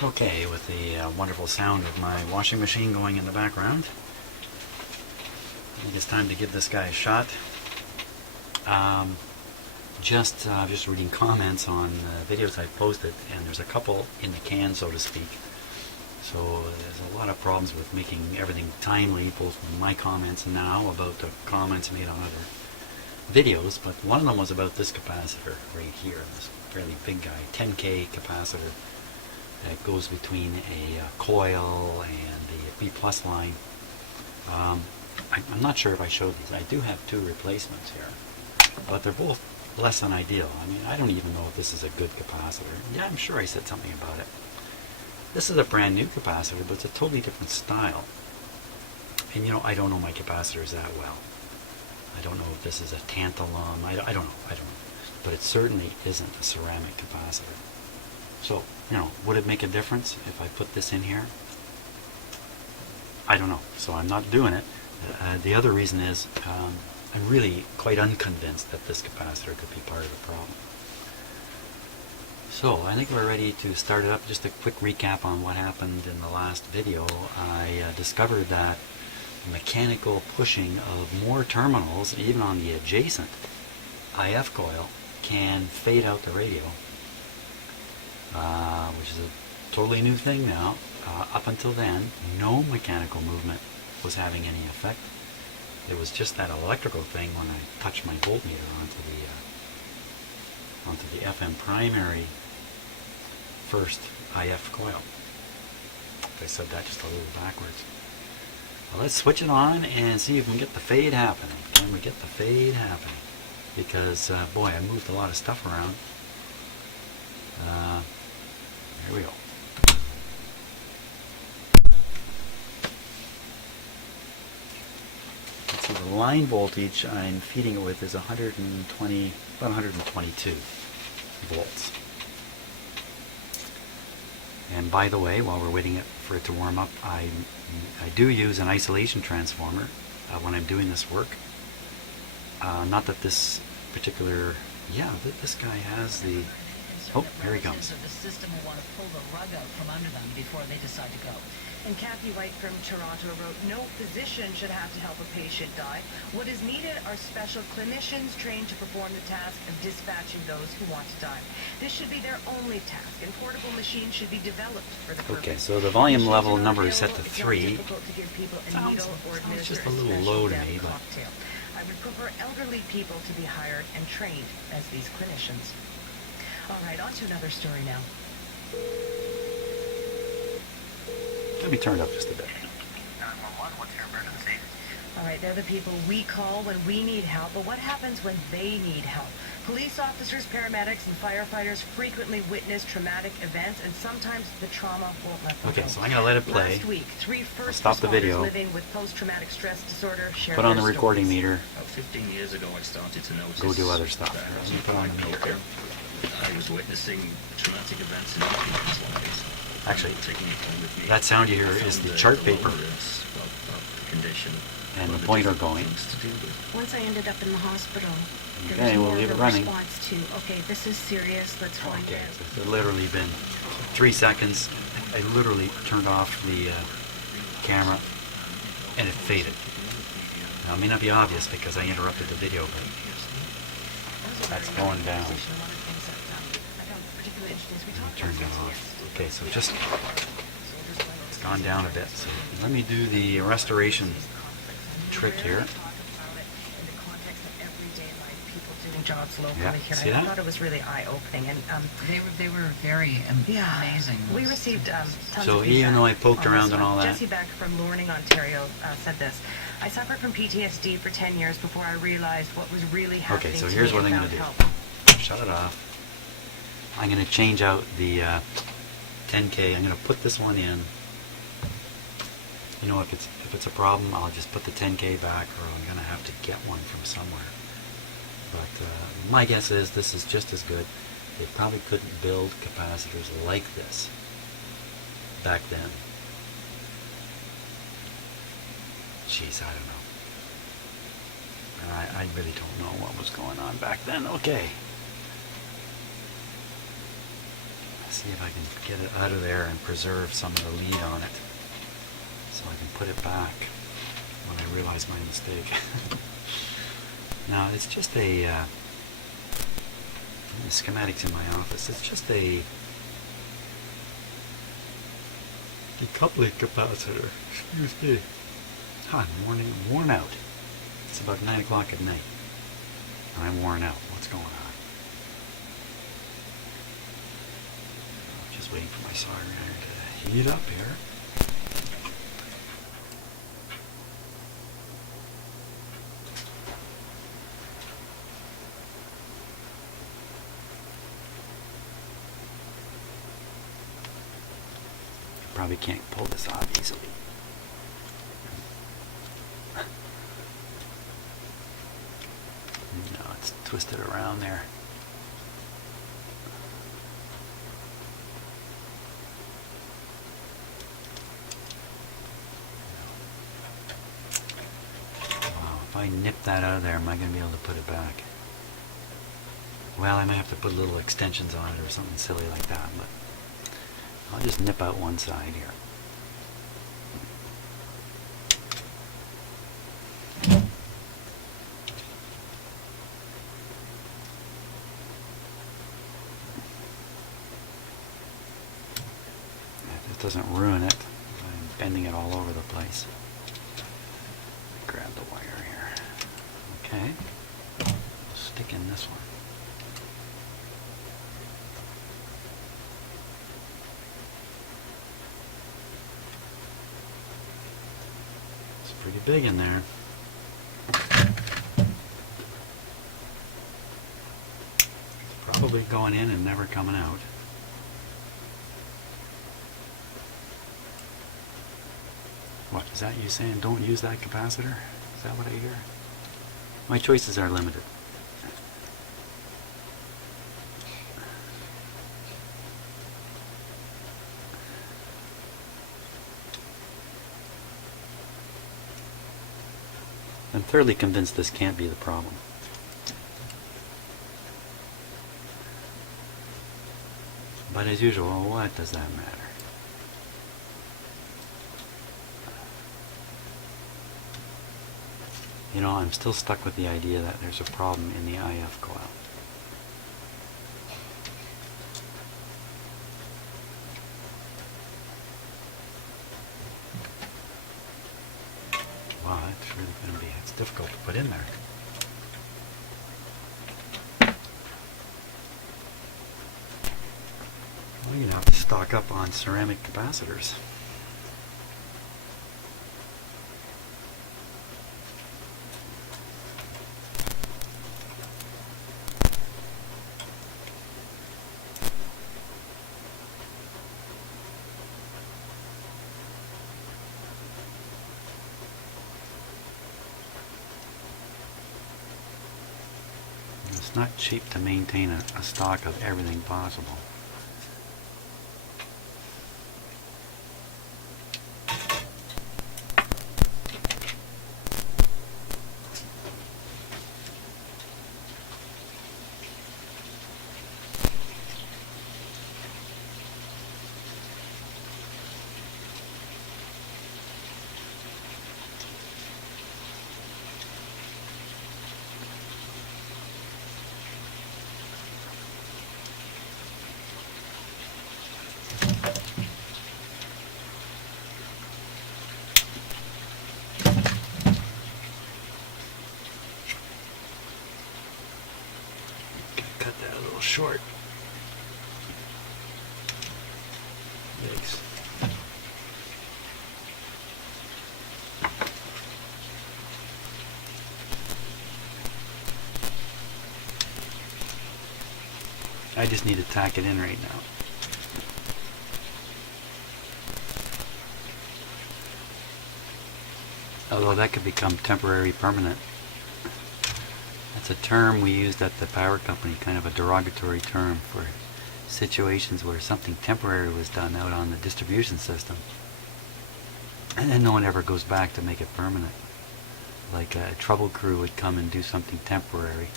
Okay, with the wonderful sound of my washing machine going in the background, I think it's time to give this guy a shot. Just reading comments on videos I've posted, and there's a couple in the can, so to speak. So there's a lot of problems with making everything timely, both my comments now about the comments made on other videos, but one of them was about this capacitor right here, this fairly big guy, 10K capacitor that goes between a coil and the B plus line. I'm not sure if I showed these. I do have two replacements here, but they're both less than ideal. I mean, I don't even know if this is a good capacitor. Yeah, I'm sure I said something about it. This is a brand new capacitor, but it's a totally different style. And you know, I don't know my capacitors that well. I don't know if this is a tantalum. I don't know. But it certainly isn't a ceramic capacitor. So, you know, would it make a difference if I put this in here? I don't know. So I'm not doing it. The other reason is I'm really quite unconvinced that this capacitor could be part of the problem. So I think we're ready to start it up. Just a quick recap on what happened in the last video. I discovered that mechanical pushing of more terminals, even on the adjacent IF coil, can fade out the radio, which is a totally new thing now. Up until then, no mechanical movement was having any effect. It was just that electrical thing when I touched my voltmeter onto the FM primary first IF coil. I said that just a little backwards. Well, let's switch it on and see if we can get the fade happening. Can we get the fade happening? Because, boy, I moved a lot of stuff around. Here we go. Let's see, the line voltage I'm feeding it with is 120, about 122 volts. And by the way, while we're waiting for it to warm up, I do use an isolation transformer when I'm doing this work. Not that this particular, this guy has the, oh, here he comes. The system will want to pull the rug out from under them before they decide to go. And Kathy White from Toronto wrote, no physician should have to help a patient die. What is needed are special clinicians trained to perform the task of dispatching those who want to die. This should be their only task, and portable machines should be developed for the purpose. Okay, so the volume level number is set to 3. Sounds just a little low to me, but I would prefer elderly people to be hired and trained as these clinicians. All right, on to another story now. let me turn it up just a bit. 911, what's your emergency? All right, they're the people we call when we need help, but what happens when they need help? Police officers, paramedics, and firefighters frequently witness traumatic events, and sometimes the trauma won't let them Okay, go. so I'm going to let it play. Last week, 3 first stop the responders video. living with post-traumatic stress disorder shared Put on the their recording stories. meter. About 15 years ago, I started to notice Go do other stuff. that I Let me wasn't put on quite the meter. okay. I was witnessing traumatic events in people's lives. Actually, Taking it home with me. that sound you hear I is found the chart paper loneliness of the condition. and one the of pointer difficult going. things to deal with. Once I ended up in the hospital, Okay, there was we'll more leave of it a running. response to, okay, this is serious, let's find Okay, out. so it's literally been 3 seconds. I literally turned off the camera and it faded. Now, it may not be obvious because I interrupted the video, but that's going down. Turn it off. Okay, so just it's gone down a bit. So let me do the restoration trick here. Jobs locally Yeah, here. see I that? thought it was really eye-opening, and They were very amazing. we received tons So of even though I feedback poked on around this and one. all that. Jesse Beck from Lorning, Ontario said this: I suffered from PTSD for 10 years before I realized what was really happening. Okay, so to here's me what I'm and going to found do. help. Shut it off. I'm going to change out the 10K. I'm going to put this one in. You know, if it's a problem, I'll just put the 10K back, or I'm going to have to get one from somewhere. But my guess is this is just as good. They probably couldn't build capacitors like this back then. Jeez, I don't know. I really don't know what was going on back then. Okay. see if I can get it out of there and preserve some of the lead on it, so I can put it back when I realize my mistake. Now, it's just the schematics in my office. It's just a decoupling capacitor. Excuse me. I'm worn out. It's about 9 o'clock at night. And I'm worn out. What's going on? I'm just waiting for my soldering iron to heat up here. Probably can't pull this off easily. No, it's twisted around there. Wow, if I nip that out of there, am I going to be able to put it back? Well, I might have to put little extensions on it or something silly like that, but I'll just nip out one side here. If it doesn't ruin it, I'm bending it all over the place. Grab the wire here. Okay. I'll stick in this one. Pretty big in there. It's probably going in and never coming out. What, is that you saying don't use that capacitor? Is that what I hear? My choices are limited. I'm thoroughly convinced this can't be the problem. But as usual, what does that matter? You know, I'm still stuck with the idea that there's a problem in the IF coil. Wow, that's really going to be, it's difficult to put in there. Well, you're going to have to stock up on ceramic capacitors. It's not cheap to maintain a stock of everything possible. Cut that a little short. Yikes. I just need to tack it in right now. Although that could become temporary permanent. That's a term we used at the power company, kind of a derogatory term for situations where something temporary was done out on the distribution system. And then no one ever goes back to make it permanent. Like a trouble crew would come and do something temporary,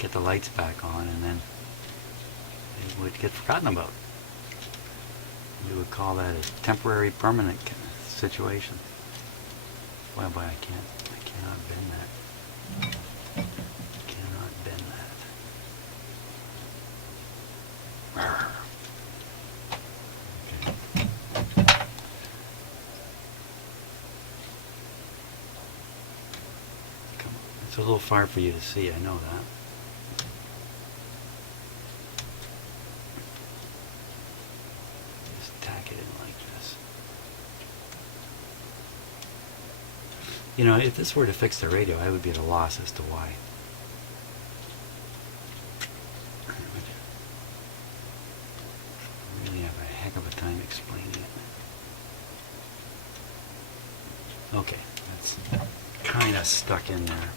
get the lights back on, and then it would get forgotten about. We would call that a temporary permanent situation. Well, boy, I cannot bend that. Cannot bend that. Arrgh. Okay. Come on. It's a little far for you to see, I know that. Just tack it in like this. You know, if this were to fix the radio, I would be at a loss as to why. I really have a heck of a time explaining it. Okay, that's kind of stuck in there.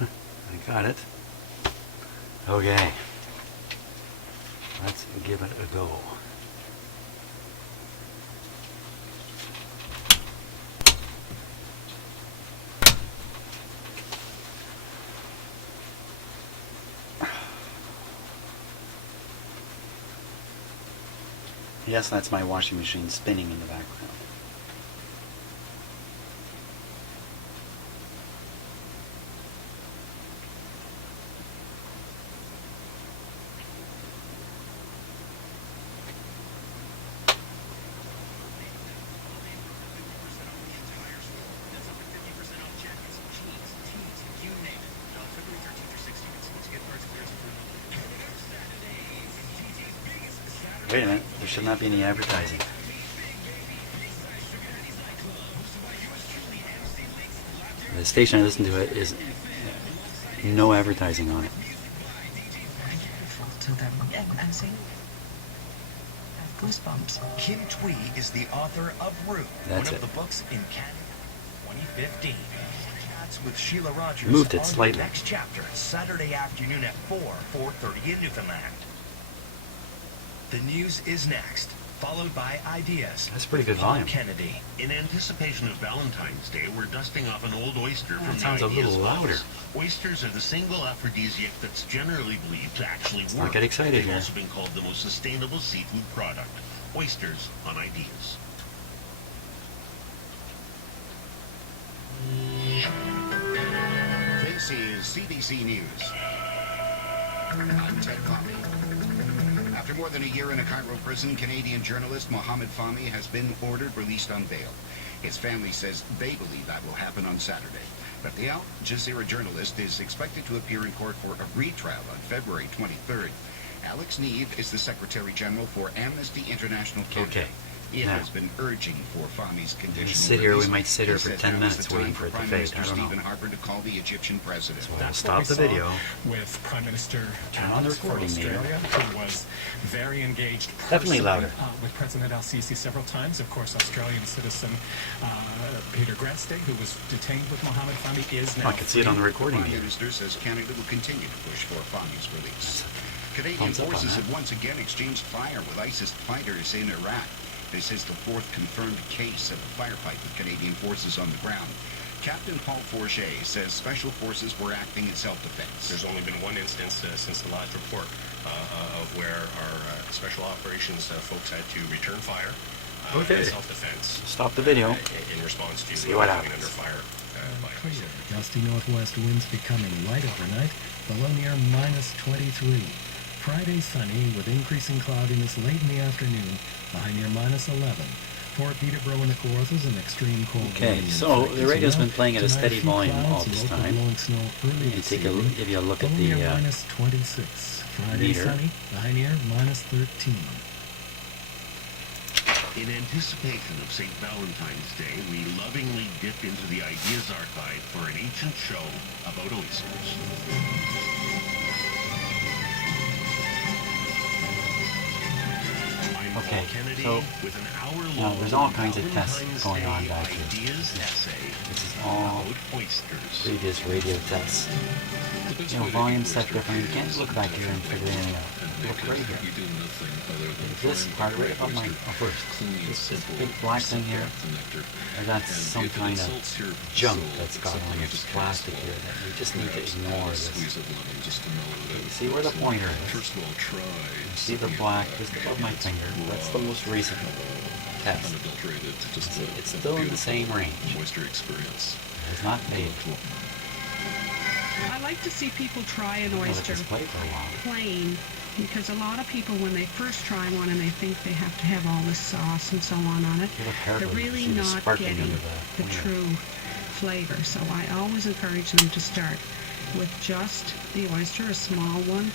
I got it. Okay. Let's give it a go. Yes, that's my washing machine spinning in the background. Wait a minute, there should not be any advertising. The station I listen to it is no advertising on it. To them and say, goosebumps. Kim Twee is the author of Root, That's one it. of the books in Canada 2015. Chats with Sheila Rogers Moved it on slightly. the next chapter, Saturday afternoon at 4:30 in Newfoundland. The news is next, followed by Ideas. That's pretty good Paul volume. Kennedy. In anticipation of Valentine's Day, we're dusting off an old oyster That from the sounds a Ideas little box. louder. Oysters are the single aphrodisiac that's generally believed to actually Let's work. not get excited They've here. also been called the most sustainable seafood product. Oysters on Ideas. This is CBC News. I'm Ted Fahmy. After more than a year in a Cairo prison, Canadian journalist Mohammed Fahmy has been ordered released on bail. His family says they believe that will happen on Saturday. But the Al Jazeera journalist is expected to appear in court for a retrial on February 23rd. Alex Neve is the Secretary General for Amnesty International Canada. Okay. It Now, has been urging for Fahmy's conditional sit here, we release. might sit here He for says 10 now is minutes the time waiting for it to Prime fade. Minister I don't know. Stephen Harper to call the Egyptian president. So we'll That's stop what we the video. saw with Prime Minister Turn on the Alex for recording meter. Australia, who was very engaged Definitely personally, louder. with President Al-Sisi several times. Of course, Australian citizen Peter Greste, who was detained with Mohammed Fahmy, is now I can see it on the free. recording Prime meter. Minister says Canada will continue to push for Fahmy's release. Canadian Thumbs up on forces that. have once again exchanged fire with ISIS fighters in Iraq. This is the fourth confirmed case of a firefight with Canadian forces on the ground. Captain Paul Forget says special forces were acting in self-defense. There's only been one instance since the last report of where our special operations folks had to return fire Okay. in self-defense. Stop the video. In response to See what coming happens. under fire by Clear. Gusty northwest winds becoming light overnight, below near -23. Friday sunny with increasing cloudiness late in the afternoon, high near -11. Fort Peterborough in the Kawarthas and extreme cold. Okay, wind so and the radio's as well. been playing at a Tonight, steady few volume clouds, all this local time. blowing snow early And this take a evening. give you a look at Low the near minus 26. Friday meter. sunny. High near minus 13. In anticipation of St. Valentine's Day, we lovingly dip into the Ideas Archive for an ancient show about oysters. I'm Okay, Paul Kennedy so, with an hour-long now, there's all kinds of tests Valentine's going on Day back here. Ideas essay This is all about oysters. previous radio tests. You know, volume set different. You can't look back here and figure anything out. Look right here. Is this part right above my first? This big black thing here, or that's some kind of junk that's got on this plastic here that you just need to ignore this. Okay, you see where the pointer is? You see the black just above my finger? That's the most recent test. See, it's still in the same range. It's not faded. I like to see people try an I'll let oyster this play for a while. plain, because a lot of people, when they first try one and they think they have to have all this sauce and so on it, Look they're carefully. really See the not sparkling getting under the the true flavor. So I always encourage them to start with just the oyster, a small one.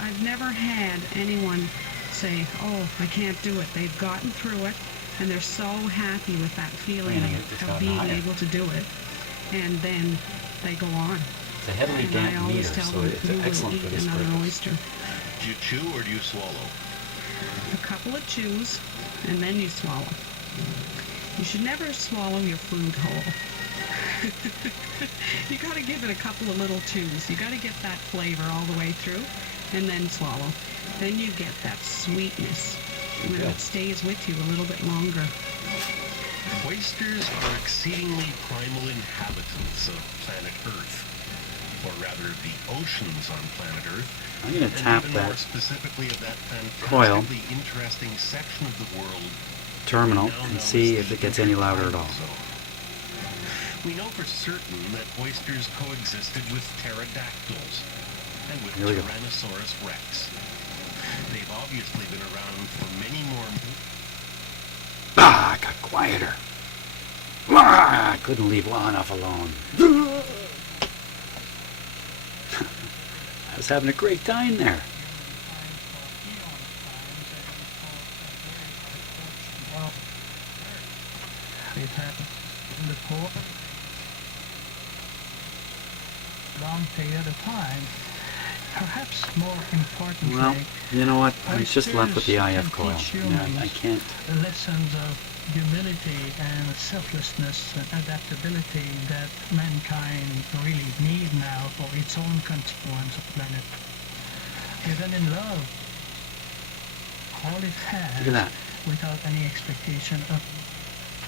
I've never had anyone say, oh, I can't do it. They've gotten through it, and they're so happy with that feeling Cleaning it, it's of gotten being higher. able to do it, and then they go on. It's a heavily And I damp always meter, tell so them, it's you will excellent eat for this another purpose. oyster. Do you chew or do you swallow? A couple of chews, and then you swallow. You should never swallow your food whole. You got to give it a couple of little chews. You got to get that flavor all the way through, and then swallow. Then you get that sweetness, and Good. it stays with you a little bit longer. Oysters are exceedingly primal inhabitants of planet Earth, or rather the oceans on planet Earth, I'm going to and tap even that more specifically of that coil fantastically interesting section of the world terminal we now and know see as if the it gets any louder at all. interclimate zone. We know for certain that oysters coexisted with pterodactyls and with Here we go. Tyrannosaurus rex. They've obviously been around for many more. Ah, I got quieter. Ah, I couldn't leave long enough alone. I was having a great time there. It happened in the port long period of time. Perhaps more importantly, Well, you know what? I'm just left with the IF coil. Yeah, I can't. lessons of humility and selflessness and adaptability that mankind really need now for its own consequence of planet. Even in love, all it has, Look at that. without any expectation of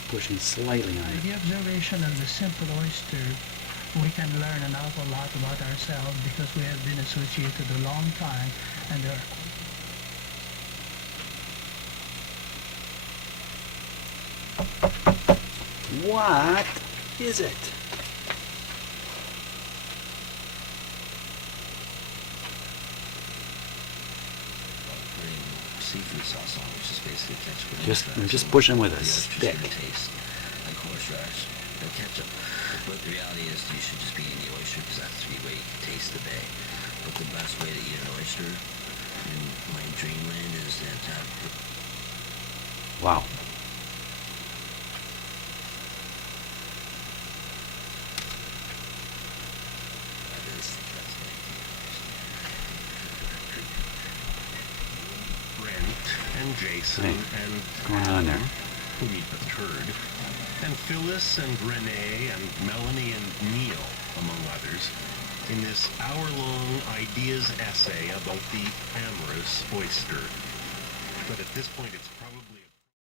Pushing slightly on by it. the observation of the simple oyster, we can learn an awful lot about ourselves because we have been associated a long time, and there What is it? Seafood sauce on, which is basically ketchup. I'm just pushing with a stick. Taste like horseradish, no ketchup. But the reality is, you should just be eating the oyster because that's the way you can taste the bay. But the best way to eat an oyster in my dreamland is that Wow. Brent and Jason Hey, and what's going on there? who eat the turd, and Phyllis and Renee and Melanie and Neil, among others, in this hour-long ideas essay about the amorous oyster. But at this point, it's probably